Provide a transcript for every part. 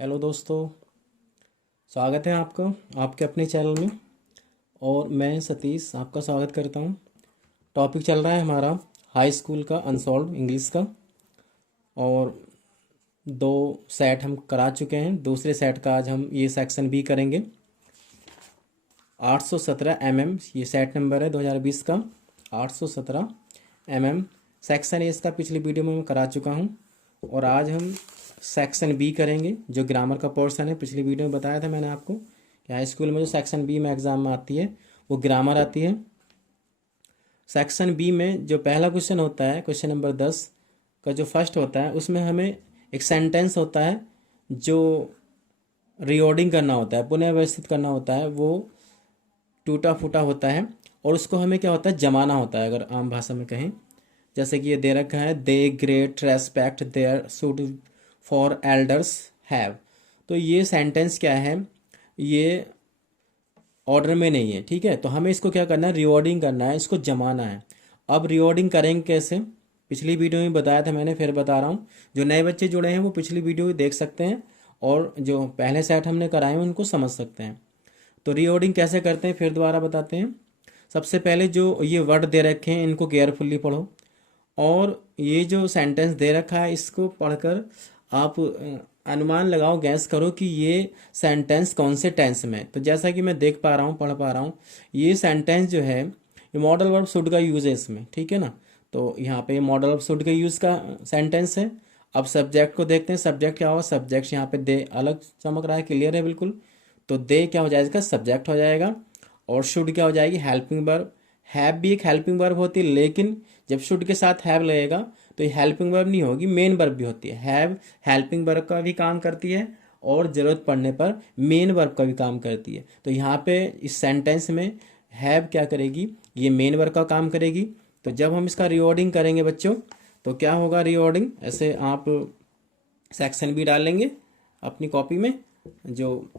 Hello दोस्तों, स्वागत है आपका आपके अपने चैनल में। और मैं सतीश आपका स्वागत करता हूँ। टॉपिक चल रहा है हमारा हाई स्कूल का अनसॉल्व इंग्लिश का। और दो सेट हम करा चुके हैं, दूसरे सेट का आज हम ये सेक्शन बी करेंगे। 817 mm ये सेट नंबर है 2020 का। 817 mm सेक्शन ए इसका पिछली वीडियो में मैं करा चुका हूँ। और आज हम सेक्शन बी करेंगे, जो ग्रामर का पोर्शन है। पिछली वीडियो में बताया था मैंने आपको कि हाई स्कूल में जो सेक्शन बी में एग्जाम में आती है वो ग्रामर आती है। सेक्शन बी में जो पहला क्वेश्चन होता है, क्वेश्चन नंबर 10 का जो फर्स्ट होता है, उसमें हमें एक सेंटेंस होता है जो रीऑर्डिंग करना होता है, पुनः व्यवस्थित करना होता है। वो टूटा फूटा होता है और उसको हमें क्या होता है, जमाना होता है। अगर आम भाषा में कहें, जैसे कि ये दे रखा है, they great respect their should for elders have. तो ये सेंटेंस क्या है, ये ऑर्डर में नहीं है, ठीक है। तो हमें इसको क्या करना है, रिवॉर्डिंग करना है, इसको जमाना है। अब रिवॉर्डिंग करेंगे कैसे, पिछली वीडियो में बताया था मैंने, फिर बता रहा हूँ। जो नए बच्चे जुड़े हैं वो पिछली वीडियो देख सकते हैं, और जो पहले सेट हमने कराए हैं उनको समझ सकते हैं। तो रिवॉर्डिंग कैसे करते हैं फिर दोबारा बताते हैं। सबसे पहले जो ये वर्ड दे रखे हैं इनको केयरफुली पढ़ो, और ये जो सेंटेंस दे रखा है इसको पढ़कर आप अनुमान लगाओ, गैस करो कि ये सेंटेंस कौन से टेंस में है। तो जैसा कि मैं देख पा रहा हूँ, पढ़ पा रहा हूँ, ये सेंटेंस जो है ये मॉडल वर्ब शुड का यूज है इसमें, ठीक है ना। तो यहाँ पे मॉडल वर्ब शुड का यूज का सेंटेंस है। अब सब्जेक्ट को देखते हैं, सब्जेक्ट क्या होगा। सब्जेक्ट यहाँ पे दे अलग चमक रहा है, क्लियर है बिल्कुल। तो दे क्या हो जाएगा, इसका सब्जेक्ट हो जाएगा। और शुड क्या हो जाएगी, हेल्पिंग वर्ब। हैव भी एक हेल्पिंग वर्ब होती है, लेकिन जब शुड के साथ हैव लगेगा तो ये हेल्पिंग वर्ब नहीं होगी, मेन वर्ब भी होती है। हैव हेल्पिंग वर्ब का भी काम करती है और ज़रूरत पड़ने पर मेन वर्ब का भी काम करती है। तो यहाँ पे इस सेंटेंस में हैव क्या करेगी, ये मेन वर्ब का काम करेगी। तो जब हम इसका रिवॉर्डिंग करेंगे बच्चों, तो क्या होगा रिवॉर्डिंग, ऐसे आप सेक्शन भी डाल लेंगे अपनी कॉपी में। जो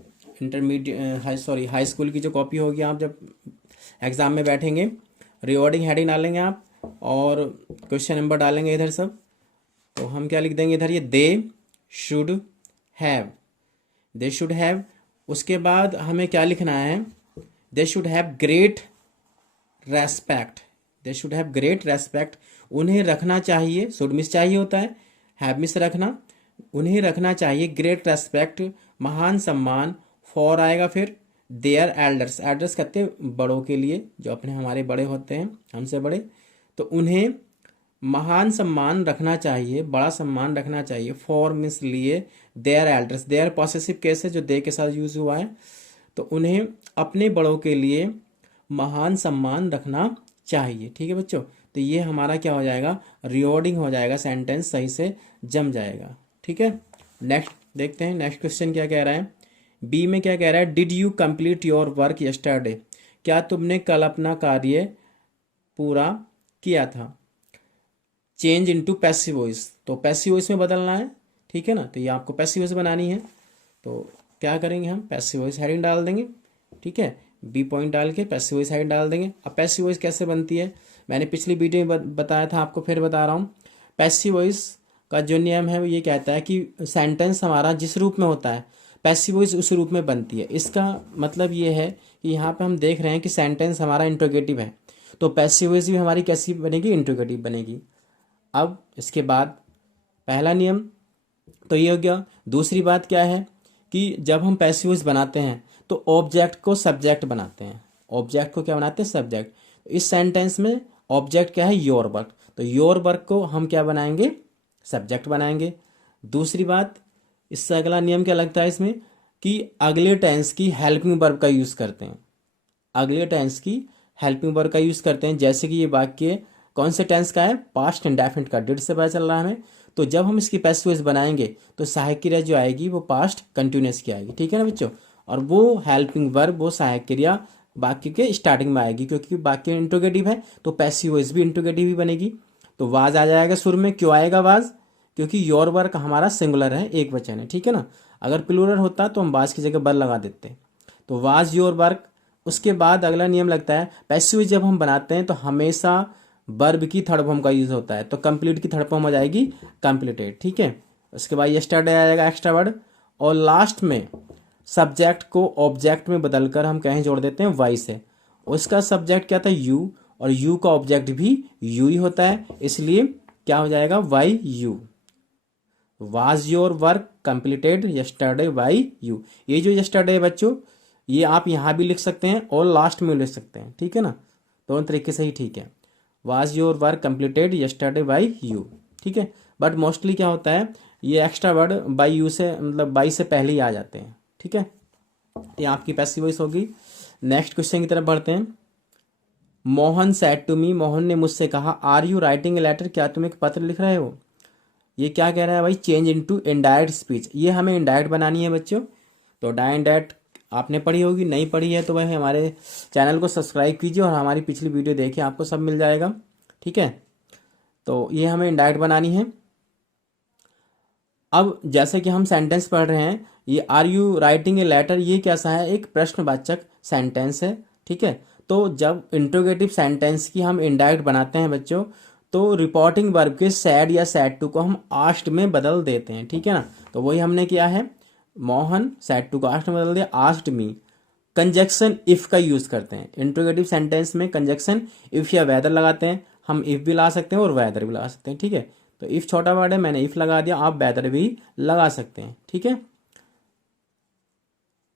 इंटरमीडिएट हाई स्कूल की जो कॉपी होगी, आप जब एग्ज़ाम में बैठेंगे, रिवॉर्डिंग हेडिंग डालेंगे आप, और क्वेश्चन नंबर डालेंगे इधर सब। तो हम क्या लिख देंगे इधर, ये they should have, they should have. उसके बाद हमें क्या लिखना है, they should have great respect, they should have great respect. उन्हें रखना चाहिए, शुड मिस चाहिए होता है, हैव मिस रखना, उन्हें रखना चाहिए ग्रेट रेस्पेक्ट, महान सम्मान। फॉर आएगा फिर देयर एल्डर्स, एल्डर्स कहते हैं बड़ों के लिए, जो अपने हमारे बड़े होते हैं, हमसे बड़े। तो उन्हें महान सम्मान रखना चाहिए, बड़ा सम्मान रखना चाहिए। फॉर मीन्स लिए, their elders, their possessive case है जो दे के साथ यूज हुआ है। तो उन्हें अपने बड़ों के लिए महान सम्मान रखना चाहिए, ठीक है बच्चों। तो ये हमारा क्या हो जाएगा, रिवॉर्डिंग हो जाएगा, सेंटेंस सही से जम जाएगा, ठीक है। नेक्स्ट देखते हैं, नेक्स्ट क्वेश्चन क्या कह रहा है। बी में क्या कह रहा है, did you complete your work yesterday, क्या तुमने कल अपना कार्य पूरा किया था। चेंज इनटू पैसिव वॉइस, तो पैसिव वॉइस में बदलना है, ठीक है ना। तो ये आपको पैसिव वॉइस बनानी है। तो क्या करेंगे, हम पैसिव वॉइस हेडिंग डाल देंगे, ठीक है। बी पॉइंट डाल के पैसिव वॉइस हेडिंग डाल देंगे। अब पैसिव वॉइस कैसे बनती है, मैंने पिछली वीडियो में बताया था आपको, फिर बता रहा हूँ। पैसिव वॉइस का जो नियम है वो ये कहता है कि सेंटेंस हमारा जिस रूप में होता है, पैसिव वॉइस उस रूप में बनती है। इसका मतलब ये है कि यहाँ पे हम देख रहे हैं कि सेंटेंस हमारा इंट्रोगेटिव है, तो पैसिव वॉइस भी हमारी कैसी बनेगी, इंट्रोगेटिव बनेगी। अब इसके बाद पहला नियम तो ये हो गया। दूसरी बात क्या है कि जब हम पैसिव वॉइस बनाते हैं तो ऑब्जेक्ट को सब्जेक्ट बनाते हैं। ऑब्जेक्ट को क्या बनाते हैं, सब्जेक्ट। इस सेंटेंस में ऑब्जेक्ट क्या है, योर वर्क। तो योर वर्क को हम क्या बनाएंगे, सब्जेक्ट बनाएंगे। दूसरी बात, इससे अगला नियम क्या लगता है इसमें, कि अगले टेंस की हेल्पिंग वर्ब का यूज करते हैं। अगले टेंस की हेल्पिंग वर्ब का यूज करते हैं, जैसे कि ये वाक्य कौन से टेंस का है, पास्ट इंडेफिनिट का, डिड से पता चल रहा है हमें। तो जब हम इसकी पैसिव वॉइस बनाएंगे तो सहायक क्रिया जो आएगी वो पास्ट कंटिन्यूअस की आएगी, ठीक है ना बच्चों। और वो हेल्पिंग वर्ब, वो सहायक क्रिया वाक्य के स्टार्टिंग में आएगी, क्योंकि वाक्य इंट्रोगेटिव है तो पैसिव वॉइस भी इंट्रोगेटिव ही बनेगी। तो वाज आ जाएगा सुर में। क्यों आएगा वाज, क्योंकि योर वर्क हमारा सिंगुलर है, एक वचन है, ठीक है ना। अगर प्लूरल होता तो हम वाज की जगह बर लगा देते। तो वाज योर वर्क। उसके बाद अगला नियम लगता है, पैसिव जब हम बनाते हैं तो हमेशा वर्ब की थर्ड फॉर्म का यूज होता है। तो कंप्लीट की थर्ड फॉर्म हो जाएगी कंप्लीटेड, ठीक है। उसके बाद यस्टरडे आ जाएगा एक्स्ट्रा वर्ड, और लास्ट में सब्जेक्ट को ऑब्जेक्ट में बदलकर हम कहीं जोड़ देते हैं वाई से। उसका सब्जेक्ट क्या था, यू, और यू का ऑब्जेक्ट भी यू ही होता है, इसलिए क्या हो जाएगा, why you. Was your work completed yesterday by you. ये जो यस्टरडे है बच्चों, ये आप यहाँ भी लिख सकते हैं और लास्ट में लिख सकते हैं, ठीक है ना, दोनों तरीके से ही ठीक है। Was your work completed yesterday by you, ठीक है। बट मोस्टली क्या होता है, ये एक्स्ट्रा वर्ड बाई यू से, मतलब बाई से पहले ही आ जाते हैं, ठीक है। ये आपकी पैसिव वॉइस होगी। नेक्स्ट क्वेश्चन की तरफ बढ़ते हैं। Mohan said to me, Mohan ने मुझसे कहा, are you writing a letter, क्या तुम एक पत्र लिख रहे हो। ये क्या कह रहा है भाई, चेंज इनटू इनडायरेक्ट स्पीच। ये हमें इनडायरेक्ट बनानी है बच्चों। तो डायरेक्ट आपने पढ़ी होगी, नहीं पढ़ी है तो वह हमारे चैनल को सब्सक्राइब कीजिए और हमारी पिछली वीडियो देखिए, आपको सब मिल जाएगा, ठीक है। तो ये हमें इनडायरेक्ट बनानी है। अब जैसे कि हम सेंटेंस पढ़ रहे हैं, ये are you writing a letter, ये कैसा है, एक प्रश्नवाचक सेंटेंस है, ठीक है। तो जब इंट्रोगेटिव सेंटेंस की हम इनडायरेक्ट बनाते हैं बच्चों, तो रिपोर्टिंग वर्ब के सैड या सैड टू को हम आस्ट में बदल देते हैं, ठीक है ना। तो वही हमने किया है, मोहन सैड टू को आस्ट में बदल दिया, आस्क्ड मी। कंजक्शन इफ का यूज करते हैं इंट्रोगेटिव सेंटेंस में, कंजक्शन इफ या वेदर लगाते हैं। हम इफ भी लगा सकते हैं और वेदर भी लगा सकते हैं, ठीक है। तो इफ छोटा वर्ड है, मैंने इफ लगा दिया, आप वेदर भी लगा सकते हैं, ठीक है।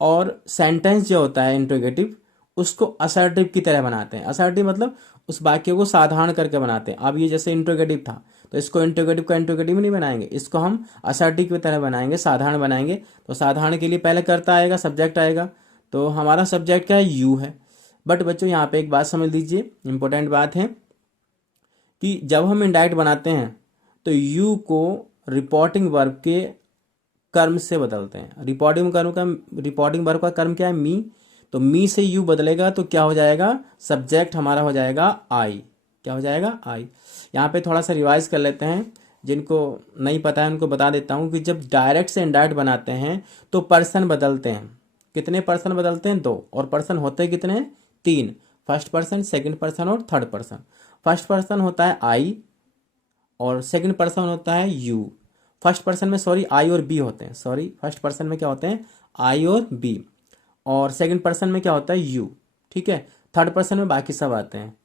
और सेंटेंस जो होता है इंट्रोगेटिव, उसको असर्टिव की तरह बनाते हैं। असर्टिव मतलब उस वाक्य को साधारण करके बनाते हैं। अब ये जैसे इंट्रोगेटिव था, तो इसको इंट्रोगेटिव का इंट्रोगेटिव नहीं बनाएंगे, इसको हम असर्टिव की तरह बनाएंगे, साधारण बनाएंगे। तो साधारण के लिए पहले कर्ता आएगा, सब्जेक्ट आएगा। तो हमारा सब्जेक्ट क्या है, यू है। बट बच्चों यहाँ पे एक बात समझ लीजिए, इंपॉर्टेंट बात है कि जब हम इंडायरेक्ट बनाते हैं तो यू को रिपोर्टिंग वर्ब के कर्म से बदलते हैं। रिपोर्टिंग वर्ब का कर्म क्या है, मी। तो मी से यू बदलेगा तो क्या हो जाएगा, सब्जेक्ट हमारा हो जाएगा आई। क्या हो जाएगा, आई। यहाँ पे थोड़ा सा रिवाइज कर लेते हैं, जिनको नहीं पता है उनको बता देता हूँ कि जब डायरेक्ट से इनडायरेक्ट बनाते हैं तो पर्सन बदलते हैं। कितने पर्सन बदलते हैं, 2। और पर्सन होते कितने हैं, 3। फर्स्ट पर्सन, सेकंड पर्सन और थर्ड पर्सन। फर्स्ट पर्सन होता है आई और सेकंड पर्सन होता है यू। फर्स्ट पर्सन में सॉरी आई और बी होते हैं, सॉरी फर्स्ट पर्सन में क्या होते हैं, आई और बी। और सेकंड पर्सन में क्या होता है, यू, ठीक है। थर्ड पर्सन में बाकी सब आते हैं।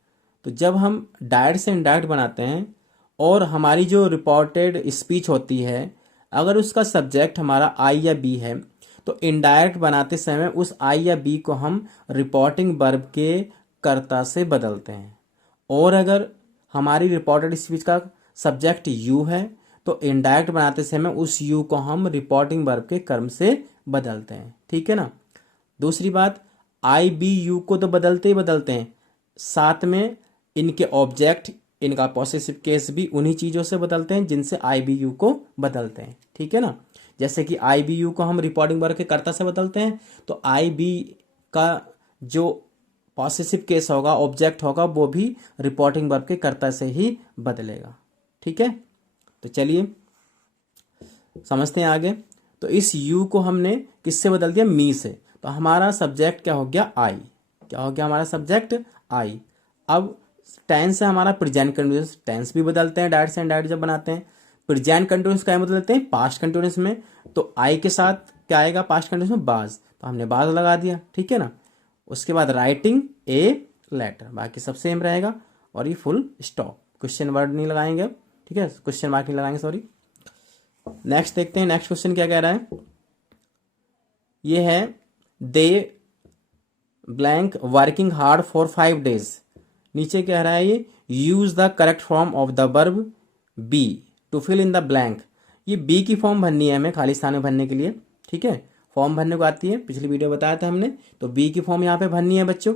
तो जब हम डायरेक्ट से इनडायरेक्ट बनाते हैं और हमारी जो रिपोर्टेड स्पीच होती है, अगर उसका सब्जेक्ट हमारा आई या बी है, तो इनडायरेक्ट बनाते समय उस आई या बी को हम रिपोर्टिंग वर्ब के कर्ता से बदलते हैं। और अगर हमारी रिपोर्टेड स्पीच का सब्जेक्ट यू है, तो इनडायरेक्ट बनाते समय उस यू को हम रिपोर्टिंग वर्ब के कर्म से बदलते हैं, ठीक है ना। दूसरी बात, आई बी यू को तो बदलते ही बदलते हैं, साथ में इनके ऑब्जेक्ट, इनका पॉसेसिव केस भी उन्हीं चीज़ों से बदलते हैं जिनसे आई बी यू को बदलते हैं, ठीक है ना। जैसे कि आई बी यू को हम रिपोर्टिंग वर्ब के कर्ता से बदलते हैं, तो आई बी का जो पॉसेसिव केस होगा, ऑब्जेक्ट होगा, वो भी रिपोर्टिंग वर्ब के कर्ता से ही बदलेगा, ठीक है। तो चलिए समझते हैं आगे। तो इस यू को हमने किससे बदल दिया, मी से। तो हमारा सब्जेक्ट क्या हो गया, आई। क्या हो गया हमारा सब्जेक्ट, आई। अब टेंस है हमारा प्रेजेंट कंटिन्यूअस, टेंस भी बदलते हैं डायरेक्ट से इनडायरेक्ट जब बनाते हैं। प्रेजेंट कंटिन्यूअस क्या बदलते हैं, पास्ट कंटिन्यूअस में। तो आई के साथ क्या आएगा पास्ट कंटिन्यूअस में, बाज। तो हमने बाज लगा दिया, ठीक है ना। उसके बाद राइटिंग ए लेटर, बाकी सब सेम रहेगा। और ये फुल स्टॉप, क्वेश्चन वर्ड नहीं लगाएंगे, ठीक है, क्वेश्चन मार्क नहीं लगाएंगे, सॉरी। नेक्स्ट देखते हैं, नेक्स्ट क्वेश्चन क्या कह रहा है। ये है they blank working hard for 5 days। नीचे कह रहा है ये use the correct form of the verb be to fill in the blank. ये बी की फॉर्म भरनी है हमें खाली स्थान में भरने के लिए, ठीक है। फॉर्म भरने को आती है, पिछली वीडियो बताया था हमने। तो बी की फॉर्म यहाँ पे भरनी है बच्चों।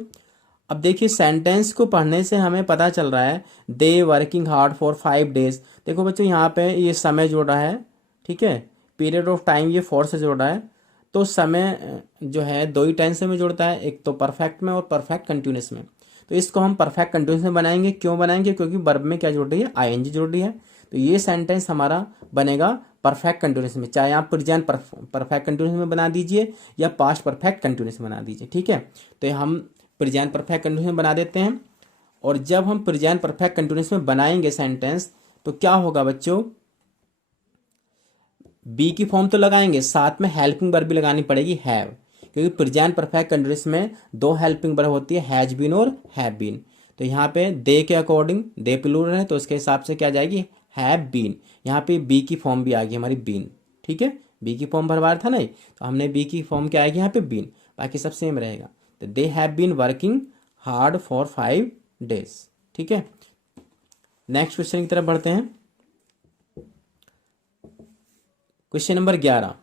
अब देखिए सेंटेंस को पढ़ने से हमें पता चल रहा है they working hard for 5 days। देखो बच्चों यहाँ पे ये समय जोड़ रहा है, ठीक है। पीरियड ऑफ टाइम ये फॉर से जोड़ रहा है। तो समय जो है 2 ही टेंस में जोड़ता है, एक तो परफेक्ट में और परफेक्ट कंटिन्यूअस में। तो इसको हम परफेक्ट कंटिन्यूअस में बनाएंगे। क्यों बनाएंगे, क्योंकि वर्ब में क्या जोड़ रही है, आईएनजी जोड़ रही है। तो ये सेंटेंस हमारा बनेगा परफेक्ट कंटिन्यूअस में, चाहे आप प्रेजेंट परफेक्ट कंटिन्यूअस में बना दीजिए या पास्ट परफेक्ट कंटिन्यूअस में बना दीजिए, ठीक है। तो हम प्रेजेंट परफेक्ट कंटिन्यूअस में बना देते हैं। और जब हम प्रेजेंट परफेक्ट कंटिन्यूअस में बनाएंगे सेंटेंस, तो क्या होगा बच्चों, बी की फॉर्म तो लगाएंगे, साथ में हेल्पिंग वर्ब भी लगानी पड़ेगी हैव, क्योंकि प्रेजेंट परफेक्ट कंटीन्यूअस में दो हेल्पिंग वर्ब होती है, हैज बीन और हैव बीन। तो यहाँ पे दे के अकॉर्डिंग दे प्लूरल है तो उसके हिसाब से क्या जाएगी, हैव बीन। यहाँ पे बी की फॉर्म भी आ गई हमारी बीन, ठीक है, बी की फॉर्म भरवा था नहीं, तो हमने बी की फॉर्म क्या आएगी यहाँ पे बीन, बाकी सब सेम रहेगा। तो they have been working hard for 5 days, ठीक है। नेक्स्ट क्वेश्चन की तरफ बढ़ते हैं। Question number 11,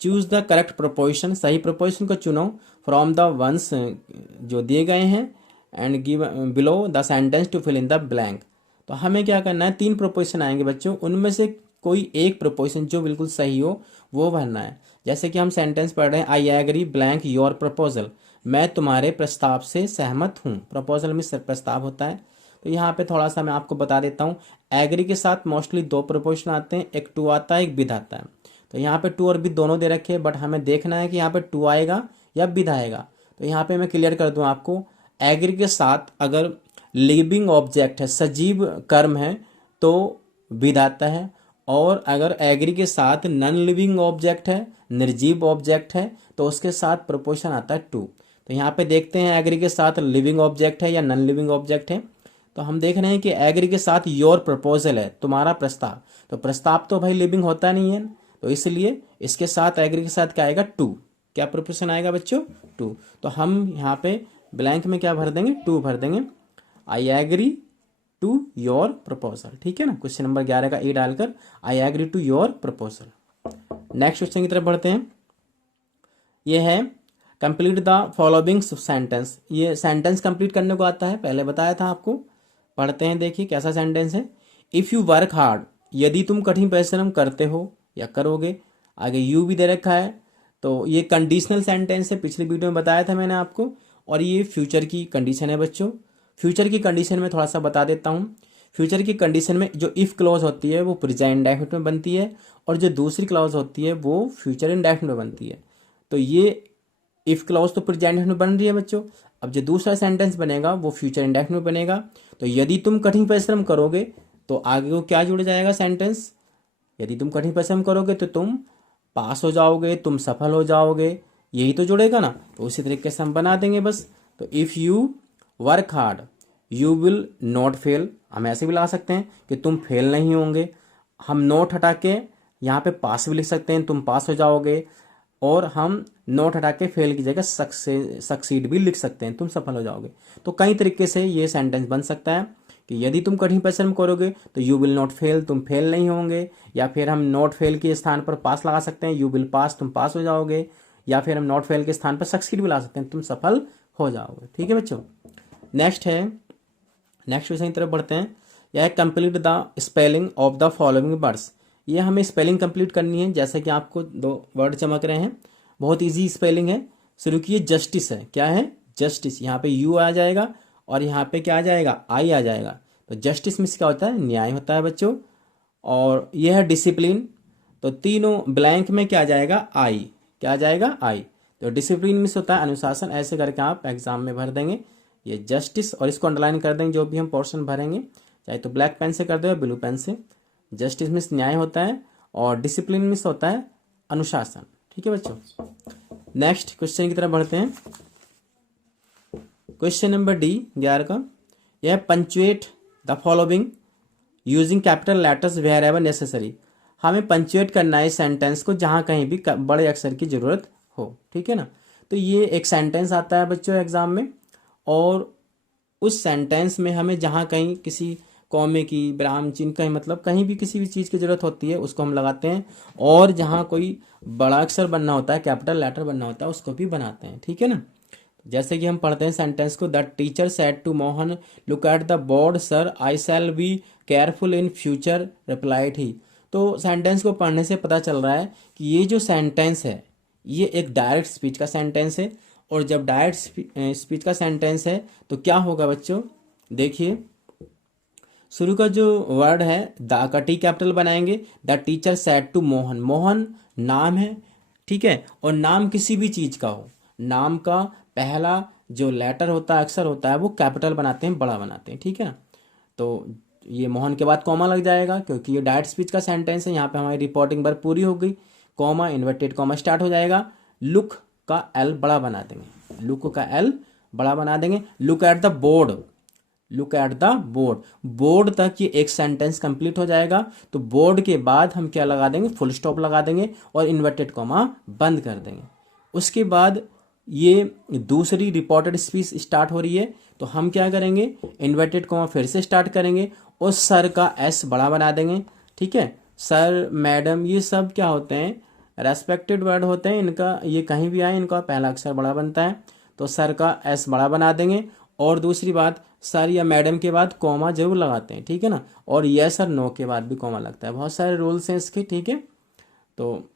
choose the correct preposition, सही प्रोपोजिशन को चुनो फ्रॉम द वंस जो दिए गए हैं and give below the sentence to fill in the blank. तो हमें क्या करना है, 3 प्रोपोजिशन आएंगे बच्चों, उनमें से कोई एक प्रोपोजिशन जो बिल्कुल सही हो वो भरना है। जैसे कि हम सेंटेंस पढ़ रहे हैं, I agree blank your proposal, मैं तुम्हारे प्रस्ताव से सहमत हूँ। प्रपोजल में प्रस्ताव होता है। तो यहाँ पे थोड़ा सा मैं आपको बता देता हूँ, एग्री के साथ मोस्टली 2 प्रोपोजिशन आते हैं, एक टू आता है, एक विद आता है। तो यहाँ पे टू और विद दोनों दे रखे हैं, बट हमें देखना है कि यहाँ पे टू आएगा या विद आएगा। तो यहाँ पे मैं क्लियर कर दूं आपको, एग्री के साथ अगर लिविंग ऑब्जेक्ट है, सजीव कर्म है, तो विद आता है, और अगर एग्री के साथ नॉन लिविंग ऑब्जेक्ट है, निर्जीव ऑब्जेक्ट है, तो उसके साथ प्रोपोजिशन आता है टू। तो यहाँ पे देखते हैं एग्री के साथ लिविंग ऑब्जेक्ट है या नॉन लिविंग ऑब्जेक्ट है। तो हम देख रहे हैं कि एग्री के साथ योर प्रपोजल है, तुम्हारा प्रस्ताव, तो प्रस्ताव तो भाई लिविंग होता नहीं है, तो इसलिए इसके साथ एग्री के साथ क्या आएगा, टू। क्या प्रोपोजिशन आएगा बच्चों, टू। तो हम यहाँ पे ब्लैंक में क्या भर देंगे, टू भर देंगे, I agree to your proposal, ठीक है ना। क्वेश्चन नंबर 11 का ए डालकर I agree to your proposal. Next question की तरफ बढ़ते हैं। ये है कंप्लीट द फॉलोइंग सेंटेंस, ये सेंटेंस कंप्लीट करने को आता है, पहले बताया था आपको। पढ़ते हैं, देखिए कैसा सेंटेंस है। इफ़ यू वर्क हार्ड, यदि तुम कठिन परिश्रम करते हो या करोगे, आगे यू भी दे रखा है, तो ये कंडीशनल सेंटेंस है, पिछली वीडियो में बताया था मैंने आपको। और ये फ्यूचर की कंडीशन है बच्चों। फ्यूचर की कंडीशन में थोड़ा सा बता देता हूँ। फ्यूचर की कंडीशन में जो इफ़ क्लॉज होती है वो प्रेजेंट इंडेफिनिट में बनती है, और जो दूसरी क्लॉज होती है वो फ्यूचर इंडेफिनिट में बनती है। तो ये इफ़ क्लॉज तो प्रेजेंट इंडेफिनिट में बन रही है बच्चों, अब जो दूसरा सेंटेंस बनेगा वो फ्यूचर इंडेफिनिट में बनेगा। तो यदि तुम कठिन परिश्रम करोगे, तो आगे को क्या जुड़ जाएगा सेंटेंस, यदि तुम कठिन परिश्रम करोगे तो तुम पास हो जाओगे, तुम सफल हो जाओगे, यही तो जुड़ेगा ना। तो उसी तरीके से हम बना देंगे बस। तो if you work hard you will not fail, हम ऐसे भी ला सकते हैं कि तुम फेल नहीं होंगे। हम नोट हटा के यहाँ पे पास भी लिख सकते हैं, तुम पास हो जाओगे, और हम नोट हटा के फेल की जगह सक्सीड भी लिख सकते हैं, तुम सफल हो जाओगे। तो कई तरीके से ये सेंटेंस बन सकता है कि यदि तुम कठिन परिश्रम करोगे तो यू विल नॉट फेल, तुम फेल नहीं होंगे, या फिर हम नॉट फेल के स्थान पर पास लगा सकते हैं, यू विल पास, तुम पास हो जाओगे, या फिर हम नॉट फेल के स्थान पर सक्सीड भी ला सकते हैं, तुम सफल हो जाओगे, ठीक है बच्चों। नेक्स्ट क्वेश्चन की तरफ बढ़ते हैं। यह complete the spelling of the following words, ये हमें स्पेलिंग कंप्लीट करनी है। जैसे कि आपको 2 वर्ड चमक रहे हैं, बहुत इजी स्पेलिंग है। शुरू किए, जस्टिस है, क्या है, जस्टिस, यहाँ पे यू आ जाएगा और यहाँ पे क्या आ जाएगा, आई आ जाएगा। तो जस्टिस मीन्स क्या होता है, न्याय होता है बच्चों। और यह है डिसिप्लिन, तो तीनों ब्लैंक में क्या आ जाएगा, आई, क्या आ जाएगा, आई। तो डिसिप्लिन मीन्स होता है अनुशासन, ऐसे करके आप एग्जाम में भर देंगे ये जस्टिस, और इसको अंडरलाइन कर देंगे जो भी हम पोर्शन भरेंगे, चाहे तो ब्लैक पेन से कर दो या ब्लू पेन से। जस्टिस मीन्स न्याय होता है, और डिसिप्लिन मीन्स होता है अनुशासन, ठीक है बच्चों। नेक्स्ट क्वेश्चन की तरफ बढ़ते हैं। क्वेश्चन नंबर डी 11 का, यह punctuate the following using capital letters wherever necessary, हमें पंचुएट करना है सेंटेंस को जहां कहीं भी बड़े अक्षर की जरूरत हो, ठीक है ना। तो ये एक सेंटेंस आता है बच्चों एग्जाम में, और उस सेंटेंस में हमें जहां कहीं किसी कॉमे की, विराम चिन्ह, कहीं मतलब कहीं भी किसी भी चीज़ की जरूरत होती है उसको हम लगाते हैं, और जहां कोई बड़ा अक्षर बनना होता है, कैपिटल लेटर बनना होता है, उसको भी बनाते हैं, ठीक है ना। जैसे कि हम पढ़ते हैं सेंटेंस को, the teacher said to Mohan look at the board sir I shall be careful in future replied he. तो सेंटेंस को पढ़ने से पता चल रहा है कि ये जो सेंटेंस है ये एक डायरेक्ट स्पीच का सेंटेंस है, और जब डायरेक्ट स्पीच का सेंटेंस है तो क्या होगा बच्चों, देखिए शुरू का जो वर्ड है द का टी कैपिटल बनाएंगे, the teacher said to Mohan, Mohan नाम है, ठीक है, और नाम किसी भी चीज का हो, नाम का पहला जो लेटर होता है, अक्षर होता है, वो कैपिटल बनाते हैं, बड़ा बनाते हैं, ठीक है ना। तो ये मोहन के बाद कॉमा लग जाएगा क्योंकि ये डायरेक्ट स्पीच का सेंटेंस है। यहाँ पे हमारी रिपोर्टिंग वर्ब पूरी हो गई, कॉमा इन्वर्टेड कॉमा स्टार्ट हो जाएगा। लुक का एल बड़ा बना देंगे, लुक का एल बड़ा बना देंगे। Look at the board, look at the board, board तक ये एक सेंटेंस कंप्लीट हो जाएगा। तो बोर्ड के बाद हम क्या लगा देंगे, फुल स्टॉप लगा देंगे और इन्वर्टेड कॉमा बंद कर देंगे। उसके बाद ये दूसरी रिपोर्टेड स्पीच स्टार्ट हो रही है, तो हम क्या करेंगे, इन्वर्टेड कॉमा फिर से स्टार्ट करेंगे और सर का एस बड़ा बना देंगे। ठीक है, सर मैडम ये सब क्या होते हैं, रेस्पेक्टेड वर्ड होते हैं, इनका ये कहीं भी आए इनका पहला अक्षर बड़ा बनता है, तो सर का एस बड़ा बना देंगे। और दूसरी बात, सर या मैडम के बाद कॉमा जरूर लगाते हैं, ठीक है ना, और यस और नो के बाद भी कॉमा लगता है। बहुत सारे रूल्स हैं इसके, ठीक है। तो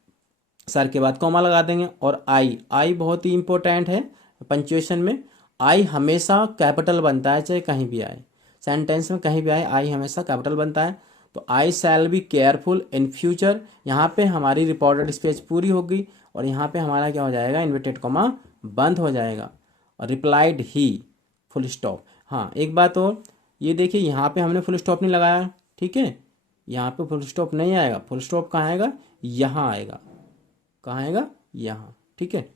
सर के बाद कॉमा लगा देंगे। और आई, आई बहुत ही इंपॉर्टेंट है पंक्चुएशन में। आई हमेशा कैपिटल बनता है, चाहे कहीं भी आए, सेंटेंस में कहीं भी आए आई हमेशा कैपिटल बनता है। तो I shall be careful in future, यहाँ पे हमारी रिपोर्टेड स्पीच पूरी हो गई और यहाँ पे हमारा क्या हो जाएगा, इन्वर्टेड कॉमा बंद हो जाएगा। और रिप्लाइड ही, फुल स्टॉप। हाँ एक बात और, ये देखिए यहाँ पे हमने फुल स्टॉप नहीं लगाया, ठीक है, यहाँ पे फुल स्टॉप नहीं आएगा। फुल स्टॉप कहाँ आएगा, यहाँ आएगा। कहाँ आएगा, यहाँ, ठीक है।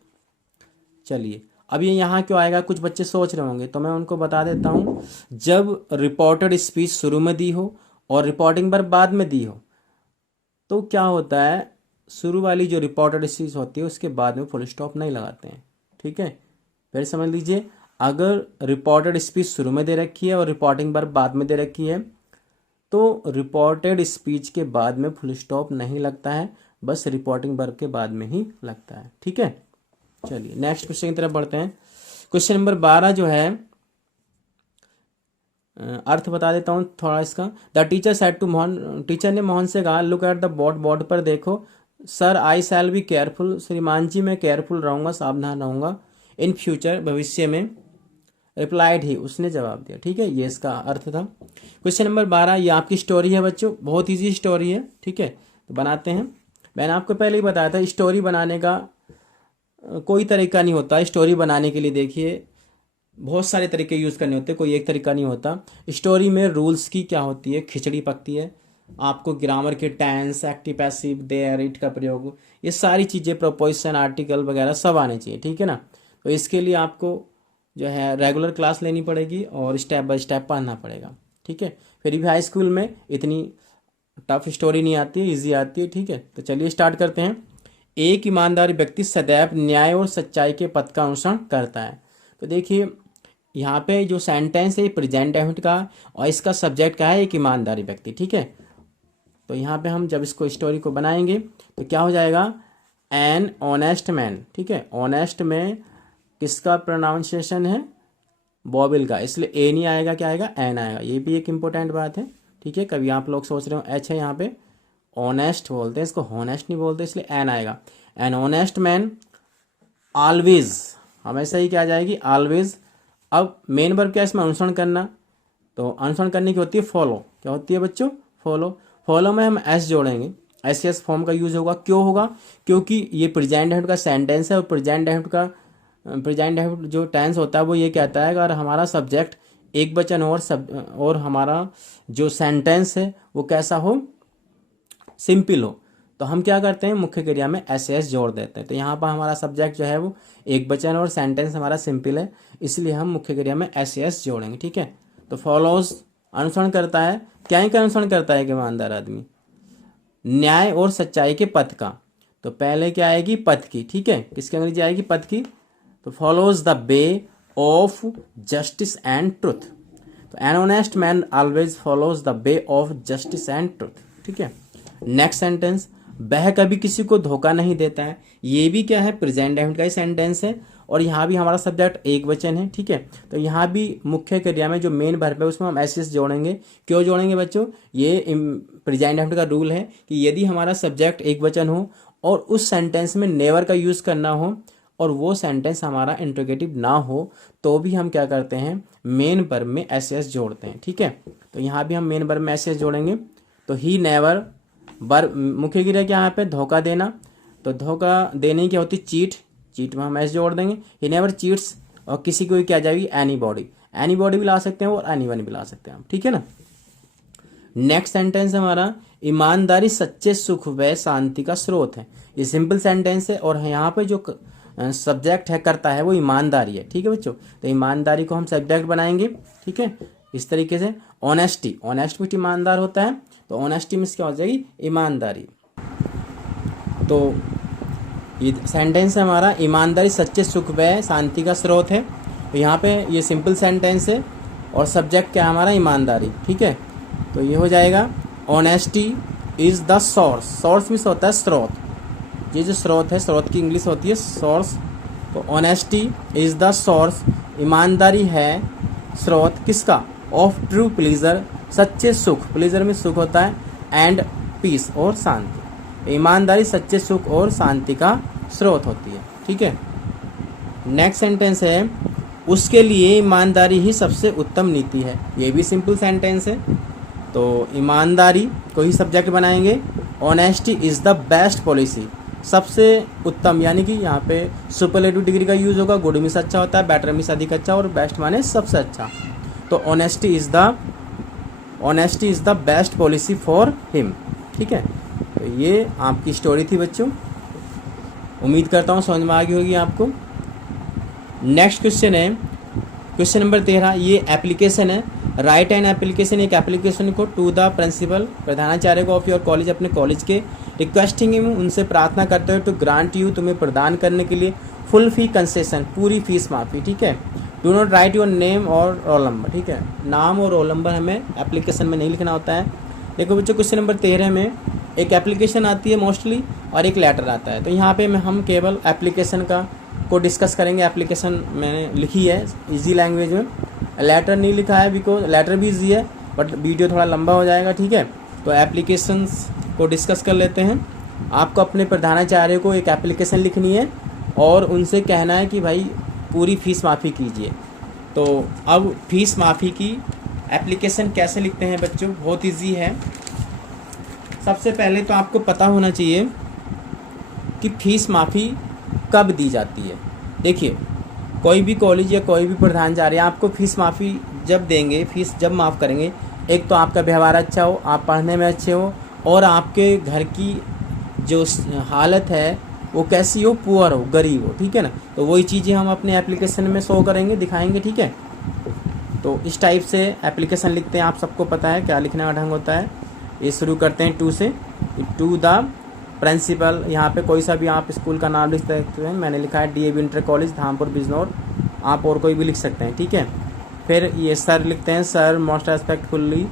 चलिए अब ये यहाँ क्यों आएगा, कुछ बच्चे सोच रहे होंगे, तो मैं उनको बता देता हूँ। जब रिपोर्टेड स्पीच शुरू में दी हो और रिपोर्टिंग वर्ब बाद में दी हो, तो क्या होता है, शुरू वाली जो रिपोर्टेड स्पीच होती है उसके बाद में फुल स्टॉप नहीं लगाते हैं, ठीक है। फिर समझ लीजिए, अगर रिपोर्टेड स्पीच शुरू में दे रखी है और रिपोर्टिंग वर्ब बाद में दे रखी है, तो रिपोर्टेड स्पीच के बाद में फुल स्टॉप नहीं लगता है, बस रिपोर्टिंग वर्ब के बाद में ही लगता है, ठीक है। चलिए नेक्स्ट क्वेश्चन की तरफ बढ़ते हैं। क्वेश्चन नंबर 12 जो है, अर्थ बता देता हूँ थोड़ा इसका। The teacher said to Mohan, teacher ने मोहन से कहा, look at the board, board पर देखो। Sir I shall be careful, श्रीमान जी मैं केयरफुल रहूँगा, सावधान रहूँगा। इन फ्यूचर, भविष्य में। रिप्लाइड ही, उसने जवाब दिया, ठीक है, ये इसका अर्थ था। क्वेश्चन नंबर 12, ये आपकी स्टोरी है बच्चों, बहुत ईजी स्टोरी है, ठीक है। तो बनाते हैं। मैंने आपको पहले ही बताया था, स्टोरी बनाने का कोई तरीका नहीं होता। स्टोरी बनाने के लिए देखिए बहुत सारे तरीके यूज़ करने होते हैं, कोई एक तरीका नहीं होता। स्टोरी में रूल्स की क्या होती है, खिचड़ी पकती है। आपको ग्रामर के tense, active passive, there, it का प्रयोग, ये सारी चीज़ें, प्रोपोजिशन, आर्टिकल वगैरह सब आने चाहिए, ठीक है ना। तो इसके लिए आपको जो है रेगुलर क्लास लेनी पड़ेगी और स्टेप बाय स्टेप पढ़ना पड़ेगा, ठीक है। फिर भी हाई स्कूल में इतनी टफ स्टोरी नहीं आती है, ईजी आती है, ठीक है। तो चलिए स्टार्ट करते हैं। एक ईमानदार व्यक्ति सदैव न्याय और सच्चाई के पथ का अनुसरण करता है। तो देखिए यहाँ पे जो सेंटेंस है प्रेजेंट डेफिनेट का, और इसका सब्जेक्ट क्या है, एक ईमानदारी व्यक्ति, ठीक है। तो यहाँ पे हम जब इसको स्टोरी को बनाएंगे तो क्या हो जाएगा, एन ऑनेस्ट मैन, ठीक है। ऑनेस्ट में किसका प्रोनाउंसिएशन है, बॉबिल का, इसलिए ए नहीं आएगा, क्या आएगा, एन आएगा। ये भी एक इंपॉर्टेंट बात है, ठीक है। कभी आप लोग सोच रहे हो एच है यहाँ पे, ऑनेस्ट बोलते हैं इसको, हॉनेस्ट नहीं बोलते, इसलिए एन आएगा। एन ऑनेस्ट मैन ऑलवेज, हमेशा ही क्या आ जाएगी, ऑलवेज। अब मेन वर्ब क्या है इसमें, अनुसरण करना। तो अनुसरण करने की होती है फॉलो, क्या होती है बच्चों, फॉलो। फॉलो में हम एस जोड़ेंगे, एस एस फॉर्म का यूज होगा। क्यों होगा, क्योंकि ये प्रेजेंट डेफिनेट का सेंटेंस है और प्रेजेंट डेफिनेट जो टेंस होता है वो ये कहता है अगर हमारा सब्जेक्ट एक वचन हो और हमारा जो सेंटेंस है वो कैसा हो, सिंपल हो, तो हम क्या करते हैं, मुख्य क्रिया में एस एस जोड़ देते हैं। तो यहाँ पर हमारा सब्जेक्ट जो है वो एक वचन और सेंटेंस हमारा सिंपल है, इसलिए हम मुख्य क्रिया में एस एस जोड़ेंगे, ठीक है। तो फॉलोज, अनुसरण करता है, क्या का अनुसरण करता है एक ईमानदार आदमी, न्याय और सच्चाई के पथ का। तो पहले क्या आएगी, पथ की, ठीक है, किसकी अंग्रेजी आएगी, पथ की। तो follows the way of justice and truth. तो an honest man always follows the way of justice and truth, ठीक है। नेक्स्ट सेंटेंस, वह कभी किसी को धोखा नहीं देता है। ये भी क्या है, प्रेजेंट डेफिनेट का ही सेंटेंस है और यहाँ भी हमारा सब्जेक्ट एक वचन है, ठीक है। तो यहाँ भी मुख्य क्रिया में जो मेन वर्ब है उसमें हम एस एस जोड़ेंगे। क्यों जोड़ेंगे बच्चों, ये प्रेजेंट डेफिनेट का रूल है कि यदि हमारा सब्जेक्ट एक वचन हो और उस सेंटेंस में नेवर का यूज करना हो और वो सेंटेंस हमारा इंट्रोगेटिव ना हो, तो भी हम क्या करते हैं, मेन वर्ब में एस एस जोड़ते हैं, ठीक है। तो यहाँ भी हम मेन वर्ब में एस एस जोड़ेंगे। तो ही नेवर, वर्ब मुख्य क्रिया क्या यहाँ पे, धोखा देना। तो धोखा देने की होती चीट, चीट में हम एस जोड़ देंगे। ही नेवर चीट्स, और किसी को क्या जाएगी, एनी बॉडी, एनी बॉडी भी ला सकते हैं और एनी वन भी ला सकते हैं हम, ठीक है ना। नेक्स्ट सेंटेंस हमारा ईमानदारी सच्चे सुख व शांति का स्रोत है। ये सिंपल सेंटेंस है और यहाँ पे जो सब्जेक्ट है करता है वो ईमानदारी है। ठीक है बच्चों, तो ईमानदारी को हम सब्जेक्ट बनाएंगे। ठीक है, इस तरीके से ऑनेस्टी, ऑनेस्ट विथ ईमानदार होता है, तो ऑनेस्टी में क्या हो जाएगी, ईमानदारी। तो ये सेंटेंस है हमारा ईमानदारी सच्चे सुख व शांति का स्रोत है। तो यहाँ पे ये सिंपल सेंटेंस है और सब्जेक्ट क्या है हमारा, ईमानदारी। ठीक है, तो ये हो जाएगा honesty is the source. Source means होता है स्रोत, ये जो स्रोत है, स्रोत की इंग्लिश होती है सोर्स। तो ऑनेस्टी इज द सोर्स, ईमानदारी है स्रोत किसका, ऑफ ट्रू प्लीजर, सच्चे सुख, प्लीजर में सुख होता है, एंड पीस और शांति। ईमानदारी सच्चे सुख और शांति का स्रोत होती है। ठीक है, नेक्स्ट सेंटेंस है उसके लिए ईमानदारी ही सबसे उत्तम नीति है। ये भी सिंपल सेंटेंस है, तो ईमानदारी को ही सब्जेक्ट बनाएंगे। Honesty is the best policy, सबसे उत्तम, यानी कि यहाँ पे सुपरलेटिव डिग्री का यूज होगा। गुड मीन्स अच्छा होता है, बेटर मीन्स अधिक अच्छा, और बेस्ट माने सबसे अच्छा। तो honesty is the best policy for him. ठीक है, तो ये आपकी स्टोरी थी बच्चों, उम्मीद करता हूँ समझ में आ गई होगी आपको। नेक्स्ट क्वेश्चन है क्वेश्चन नंबर 13। ये एप्लीकेशन है, राइट एन एप्लीकेशन, एक एप्लीकेशन को टू द प्रिंसिपल, प्रधानाचार्य को ऑफ योर कॉलेज, अपने कॉलेज के, रिक्वेस्टिंग हिम, उनसे प्रार्थना करते हुए, टू ग्रांट यू, तुम्हें प्रदान करने के लिए, फुल फी कंसेशन, पूरी फीस माफी। ठीक है, do not right your name और रोल नंबर। ठीक है, नाम और रोल नंबर हमें एप्लीकेशन में नहीं लिखना होता है। देखो बच्चों, क्वेश्चन नंबर 13 में एक एप्लीकेशन आती है मोस्टली और एक लेटर आता है। तो यहाँ पे हम केवल एप्लीकेशन को डिस्कस करेंगे। एप्लीकेशन मैंने लिखी है इजी लैंग्वेज में, लेटर नहीं लिखा है बिकॉज लेटर भी इजी है बट वीडियो थोड़ा लंबा हो जाएगा। ठीक है, तो एप्लीकेशंस को डिस्कस कर लेते हैं। आपको अपने प्रधानाचार्य को एक एप्लीकेशन लिखनी है और उनसे कहना है कि भाई पूरी फीस माफ़ी कीजिए। तो अब फीस माफ़ी की एप्लीकेशन कैसे लिखते हैं बच्चों, बहुत इजी है। सबसे पहले तो आपको पता होना चाहिए कि फीस माफ़ी कब दी जाती है। देखिए, कोई भी कॉलेज या कोई भी प्रधानाचार्य आपको फीस माफ़ी जब देंगे, फीस जब माफ़ करेंगे, एक तो आपका व्यवहार अच्छा हो, आप पढ़ने में अच्छे हो, और आपके घर की जो हालत है वो कैसी हो, पुअर हो, गरीब हो। ठीक है ना, तो वही चीज़ें हम अपने एप्लीकेशन में शो करेंगे, दिखाएंगे। ठीक है, तो इस टाइप से एप्लीकेशन लिखते हैं। आप सबको पता है क्या लिखने का ढंग होता है। ये शुरू करते हैं टू से, टू द प्रिंसिपल, यहाँ पे कोई सा भी आप स्कूल का नाम लिख सकते हैं। मैंने लिखा है DAV inter college Dhampur Bijnor, आप और कोई भी लिख सकते हैं। ठीक है, फिर ये सर लिखते हैं, सर मोस्ट रेस्पेक्टफुल्ली,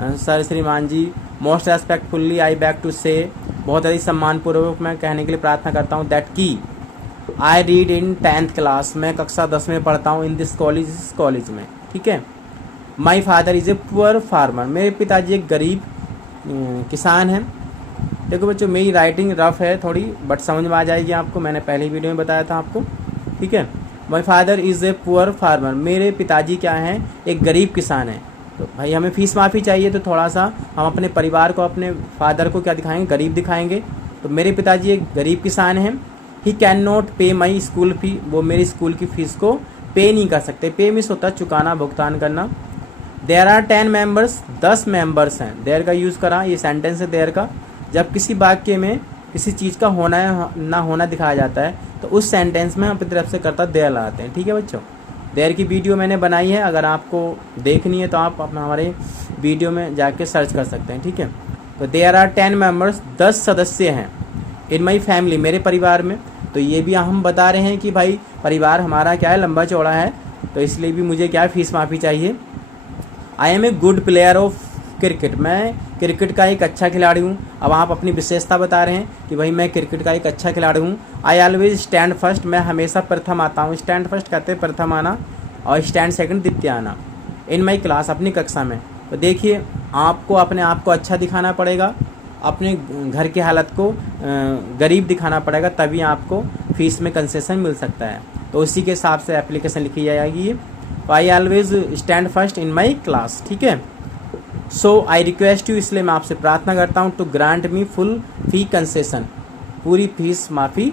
सर श्रीमान जी most respectfully I beg to say, बहुत अधिक सम्मानपूर्वक मैं कहने के लिए प्रार्थना करता हूँ, दैट की I read in 10th class, मैं कक्षा 10 में पढ़ता हूँ, इन दिस कॉलेज, इस कॉलेज में। ठीक है, my father is a poor farmer, मेरे पिताजी एक गरीब किसान हैं। देखो बच्चों, मेरी राइटिंग रफ है थोड़ी बट समझ में आ जाएगी आपको, मैंने पहली वीडियो में बताया था आपको। ठीक है, my father is a poor farmer, मेरे पिताजी क्या हैं, एक गरीब किसान हैं। तो भाई हमें फीस माफ़ी चाहिए, तो थोड़ा सा हम अपने परिवार को, अपने फादर को क्या दिखाएंगे, गरीब दिखाएंगे। तो मेरे पिताजी एक गरीब किसान हैं। ही कैन नॉट पे माई स्कूल फी, वो मेरी स्कूल की फ़ीस को पे नहीं कर सकते। पे मिस होता है चुकाना, भुगतान करना। देयर आर 10 मेंबर्स, 10 मेंबर्स हैं। देयर का यूज़ करा, ये सेंटेंस है देयर का। जब किसी वाक्य में किसी चीज़ का होना या ना होना दिखाया जाता है तो उस सेंटेंस में हम अपनी तरफ से करता देयर लगाते हैं। ठीक है बच्चों, देयर की वीडियो मैंने बनाई है, अगर आपको देखनी है तो आप अपना हमारे वीडियो में जाके सर्च कर सकते हैं। ठीक है, तो देयर आर 10 मेंबर्स, 10 सदस्य हैं। इन माई फैमिली, मेरे परिवार में। तो ये भी हम बता रहे हैं कि भाई परिवार हमारा क्या है, लंबा चौड़ा है, तो इसलिए भी मुझे क्या है, फीस माफ़ी चाहिए। I am a good player of cricket, मैं क्रिकेट का एक अच्छा खिलाड़ी हूँ। अब आप अपनी विशेषता बता रहे हैं कि भाई मैं क्रिकेट का एक अच्छा खिलाड़ी हूँ। आई ऑलवेज स्टैंड फर्स्ट, मैं हमेशा प्रथम आता हूँ। स्टैंड फर्स्ट कहते हैं प्रथम आना, और स्टैंड सेकंड द्वितीय आना। इन माई क्लास, अपनी कक्षा में। तो देखिए, आपको अपने आप को अच्छा दिखाना पड़ेगा, अपने घर की हालत को गरीब दिखाना पड़ेगा, तभी आपको फीस में कंसेशन मिल सकता है। तो उसी के हिसाब से एप्लीकेशन लिखी जाएगी ये। I always stand first in my class. ठीक है, सो आई रिक्वेस्ट यू, इसलिए मैं आपसे प्रार्थना करता हूँ, to grant me full fee concession, पूरी फीस माफ़ी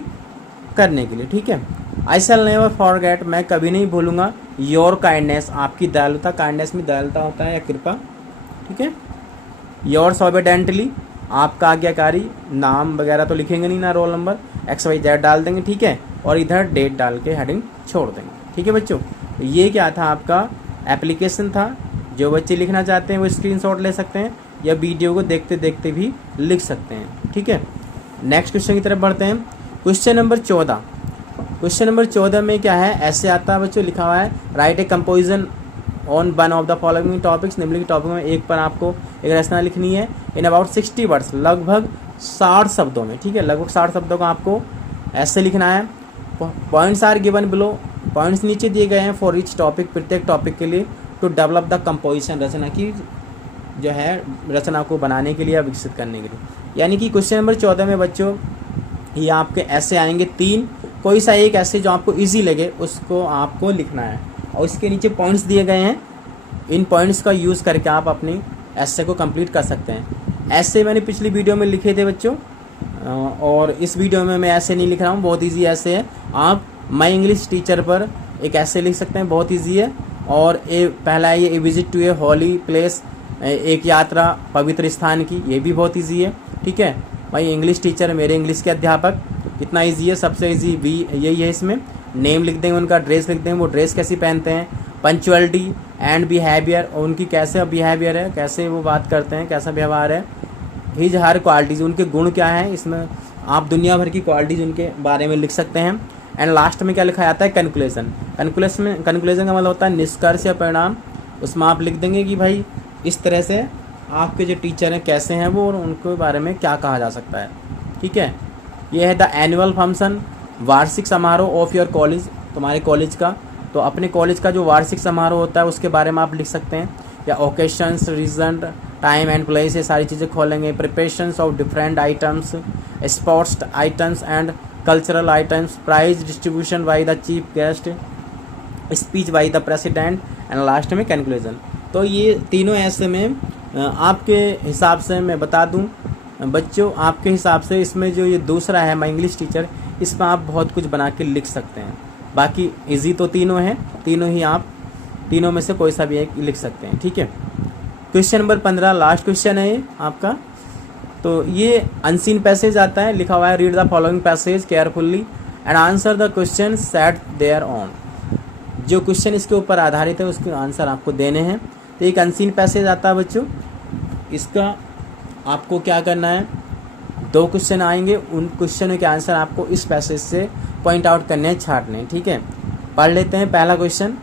करने के लिए। ठीक है, आई शैल नेवर फॉरगेट, मैं कभी नहीं भूलूंगा, योर काइंडनेस, आपकी दयालुता। काइंडनेस में दयालुता होता है या कृपा। ठीक है, योर्स ऑबिडेंटली, आपका आज्ञाकारी, नाम वगैरह तो लिखेंगे नहीं ना, रोल नंबर XYZ डाल देंगे, ठीक है, और इधर डेट डाल के हेडिंग छोड़ देंगे, ठीक है बच्चों। ये क्या था, आपका एप्लीकेशन था। जो बच्चे लिखना चाहते हैं वो स्क्रीनशॉट ले सकते हैं या वीडियो को देखते देखते भी लिख सकते हैं, ठीक है। नेक्स्ट क्वेश्चन की तरफ बढ़ते हैं। Question number 14। क्वेश्चन नंबर 14 में क्या है, ऐसे आता है बच्चों, लिखा हुआ है right A composition on one of the following topics, निम्नलिखित टॉपिक में एक पर आपको एक रचना लिखनी है इन अबाउट 60 वर्ड्स, लगभग 60 शब्दों में, ठीक है, लगभग 60 शब्दों का आपको ऐसे लिखना है। Points are given below, points नीचे दिए गए हैं फॉर ईच टॉपिक, प्रत्येक टॉपिक के लिए, टू डेवलप द कंपोजिशन, रचना की जो है रचना को बनाने के लिए या विकसित करने के लिए। यानी कि क्वेश्चन नंबर 14 में बच्चों ये आपके ऐसे आएंगे 3, कोई सा एक ऐसे जो आपको इजी लगे उसको आपको लिखना है, और इसके नीचे पॉइंट्स दिए गए हैं, इन पॉइंट्स का यूज़ करके आप अपनी ऐसे को कंप्लीट कर सकते हैं। ऐसे मैंने पिछली वीडियो में लिखे थे बच्चों, और इस वीडियो में मैं ऐसे नहीं लिख रहा हूँ, बहुत ईजी ऐसे है। आप माई इंग्लिश टीचर पर एक ऐसे लिख सकते हैं, बहुत ईजी है। और पहला है ये a visit to a holy place, एक यात्रा पवित्र स्थान की, ये भी बहुत ईजी है, ठीक है। भाई इंग्लिश टीचर, मेरे इंग्लिश के अध्यापक, कितना ईजी है, सबसे ईजी भी यही है। इसमें नेम लिख देंगे, उनका ड्रेस लिख देंगे, वो ड्रेस कैसी पहनते हैं, पंचुअलिटी एंड बिहेवियर, और उनकी कैसे बिहेवियर है, कैसे वो बात करते हैं, कैसा व्यवहार है, हिज हर क्वालिटीज़, उनके गुण क्या हैं, इसमें आप दुनिया भर की क्वालिटीज़ उनके बारे में लिख सकते हैं। एंड लास्ट में क्या लिखा जाता है, कंक्लूजन। कंक्लूजन का मतलब होता है निष्कर्ष या परिणाम। उसमें आप लिख देंगे कि भाई इस तरह से आपके जो टीचर हैं कैसे हैं वो, और उनके बारे में क्या कहा जा सकता है, ठीक है। ये है द एनुअल फंक्शन, वार्षिक समारोह ऑफ योर कॉलेज, तुम्हारे कॉलेज का, तो अपने कॉलेज का जो वार्षिक समारोह होता है उसके बारे में आप लिख सकते हैं। या occasions, reason, time and place, ये सारी चीज़ें खोलेंगे। Preparations of different items, sports items and cultural items, prize distribution by the chief guest, speech by the president, and last में कंक्लूजन। तो ये तीनों ऐसे में आपके हिसाब से मैं बता दूं बच्चों, आपके हिसाब से इसमें जो ये दूसरा है माई इंग्लिश टीचर, इसमें आप बहुत कुछ बना के लिख सकते हैं। बाकी इजी तो तीनों हैं, तीनों ही आप तीनों में से कोई सा भी एक लिख सकते हैं, ठीक है। क्वेश्चन नंबर 15 लास्ट क्वेश्चन है ये आपका। तो ये अनसीन पैसेज आता है, लिखा हुआ है read the following passage carefully and answer the question set thereon. जो क्वेश्चन इसके ऊपर आधारित है उसके आंसर आपको देने हैं। तो एक अनसीन पैसेज आता है बच्चों, इसका आपको क्या करना है, 2 क्वेश्चन आएंगे, उन क्वेश्चनों के आंसर आपको इस पैसेज से पॉइंट आउट करने हैं, छाटने हैं, ठीक है। पढ़ लेते हैं पहला question.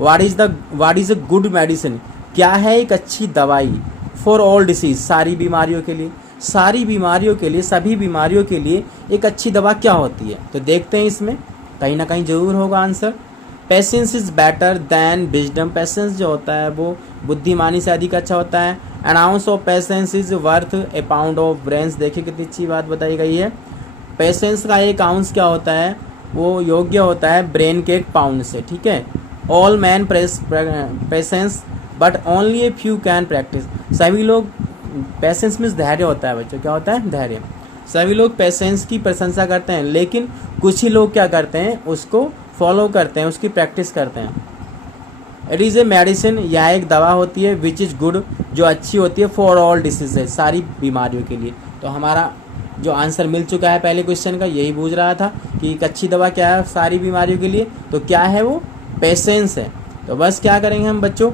What is a good medicine, क्या है एक अच्छी दवाई, फॉर ऑल डिसीज, सारी बीमारियों के लिए, सारी बीमारियों के लिए, सभी बीमारियों के लिए एक अच्छी दवा क्या होती है। तो देखते हैं इसमें कहीं ना कहीं जरूर होगा answer. Patience is better than wisdom, patience जो होता है वो बुद्धिमानी से अधिक अच्छा होता है। N ounce of patience is worth A pound of brains, देखिए कितनी अच्छी बात बताई गई है। पेशेंस का एक आउंस क्या होता है, वो योग्य होता है ब्रेन के 1 पाउंड से, ठीक है। All man patience but only a few can practice, सभी लोग, पेशेंस मीन्स धैर्य होता है बच्चों, क्या होता है, धैर्य। सभी लोग पेशेंस की प्रशंसा करते हैं, लेकिन कुछ ही लोग क्या करते हैं, उसको फॉलो करते हैं, उसकी प्रैक्टिस करते हैं। इट इज़ ए मेडिसिन, यह एक दवा होती है, विच इज़ गुड, जो अच्छी होती है, फॉर ऑल डिसीजेज, सारी बीमारियों के लिए। तो हमारा जो आंसर मिल चुका है पहले क्वेश्चन का, यही पूछ रहा था कि एक अच्छी दवा क्या है सारी बीमारियों के लिए, तो क्या है वो, पेशेंस है। तो बस क्या करेंगे हम बच्चों,